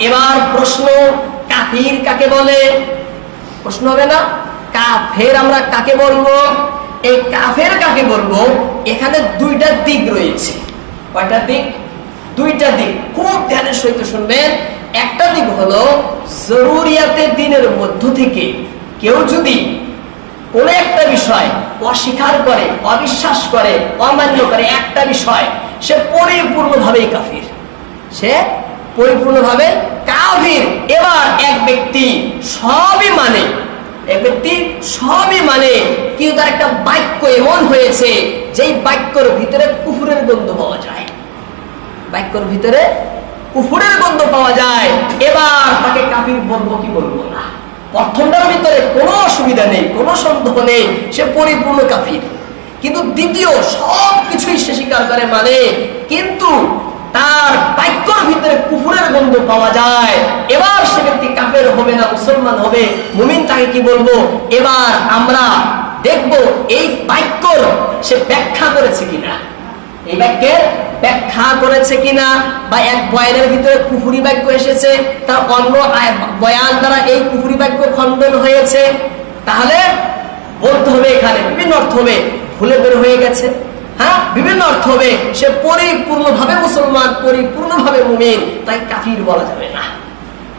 এবার প্রশ্ন কাফির কাকে বলে? প্রশ্ন হবে না, কাফের আমরা কাকে বলব? এই কাফের কাকে বলব? এখানে দুইটা দিক রয়েছে। কয়টা দিক? দুইটা দিক। খুব ধ্যানের সহিত শুনবেন, একটা দিক হলো জরুরিয়াতে দিনের মধ্য থেকে কেউ যদি কোন একটা বিষয় অস্বীকার করে, অবিশ্বাস করে, অমান্য করে একটা বিষয়, সে পরিপূর্ণভাবেই কাফির। সে পরিপূর্ণভাবে কাফির। এবার এক ব্যক্তি সবই মানে এক ব্যক্তি সবই মানে কিন্তু তার একটা বাক্য এমন হয়েছে, যেই বাক্যর ভিতরে কুফুরের গন্ধ পাওয়া যায়। বাক্যর ভিতরে কুফুরের গন্ধ পাওয়া যায়। এবার তাকে বলব কি বলব না। প্রথমটার ভিতরে কোনো অসুবিধা নেই, কোনো সন্দেহ নেই, সে পরিপূর্ণ কাফির। কিন্তু দ্বিতীয় সব কিছুই সে স্বীকার করে মানে কিন্তু তার গন্ধ পাওয়া যায়। এবার সে ব্যক্তি কাফের হবে না, মুসলমান হবে। মুমিন তাকে কি বলব? এবার আমরা দেখব এই বাক্যর সে ব্যাখ্যা করেছে কিনা। এই বাক্যের ব্যাখ্যা করেছে কিনা বা এক বয়ানের ভিতরে কুফুরি বাক্য এসেছে, তার অন্য বয়ান দ্বারা এই কুফুরি বাক্য খণ্ডন হয়েছে। তাহলে বলতে হবে এখানে, বিভিন্ন অর্থ হবে। ভুলে বের হয়ে গেছে। হ্যাঁ বিভিন্ন অর্থ হবে। সে পরিপূর্ণভাবে মুসলমান, পরিপূর্ণভাবে মুমিন তাই কাফির বলা যাবে না।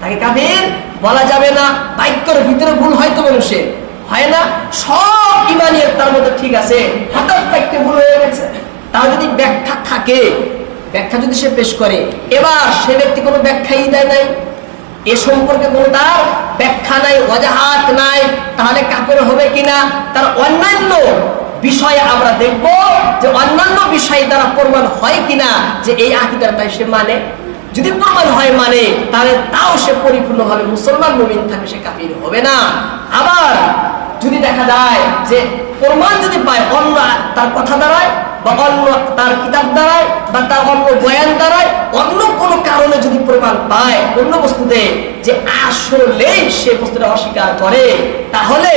তাকে কাফির বলা যাবে না। বাক্যর ভিতরে ভুল হয়তো মানুষের। হয় না? সব ইমানিয়ত তার মধ্যে ঠিক আছে। হঠাৎ বাক্যে ভুল হয়ে গেছে। তার যদি ব্যাখ্যা থাকে, ব্যাখ্যা যদি সে পেশ করে, এবার সে ব্যক্তি কোনো ব্যাখ্যাই দেয় নাই। এ সম্পর্কে কোনো তার ব্যাখ্যা নাই অজাহাত নাই। তাহলে কাপের হবে কিনা? তার অন্যান্য বিষয়ে আমরা দেখব যে অন্যান্য বিষয় দ্বারা প্রমাণ হয় কিনা যে এই আকিদার তাই সে মানে। যদি প্রমাণ হয় মানে তাহলে তাও সে পরিপূর্ণভাবে মুসলমান মুমিন থাকে সে কাফির হবে না। আবার যদি দেখা যায় যে প্রমাণ যদি পায় অন্য তার কথা দ্বারায় বা অন্য তার কিতাব দ্বারায় বা তার অন্য বয়ান দ্বারায়, অন্য কোনো কারণে যদি প্রমাণ পায় অন্য বস্তুতে যে আসলেই সে বস্তুটা অস্বীকার করে, তাহলে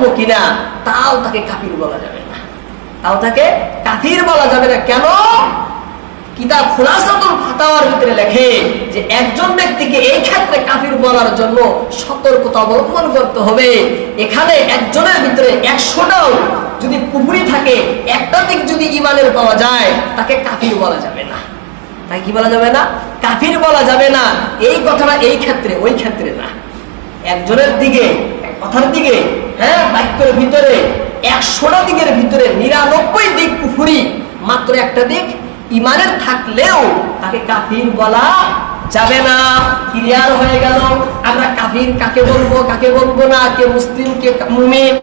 কাফির বলব কিনা, তাও তাকে কাফির বলা যাবে না। তাও তাকে কাফির বলা যাবে না। কেন? কিতাব খুলাসাতুল ফাতাওয়ার ভিতরে লেখে যে একজন ব্যক্তিকে এই ক্ষেত্রে কাফির বলার জন্য সতর্কতা অবলম্বন করতে হবে। এখানে একজনের ভিতরে একশোটাও যদি কুপুরি থাকে, একটা দিক যদি ইমানের পাওয়া যায়, তাকে কাফির বলা যাবে না। তাই কি বলা যাবে না? কাফির বলা যাবে না। এই কথাটা এই ক্ষেত্রে, ওই ক্ষেত্রে না। একজনের দিকে কথার দিকে হ্যাঁ বাক্যের ভিতরে, একশোটা দিকের ভিতরে নিরানব্বই দিক পুফুরি মাত্র একটা দিক ইমানের থাকলেও তাকে কাফির বলা যাবে না, ক্লিয়ার হয়ে গেল। আমরা কাফির কাকে বলব কাকে বলব না, কে মুসলিম, কে মুমিন?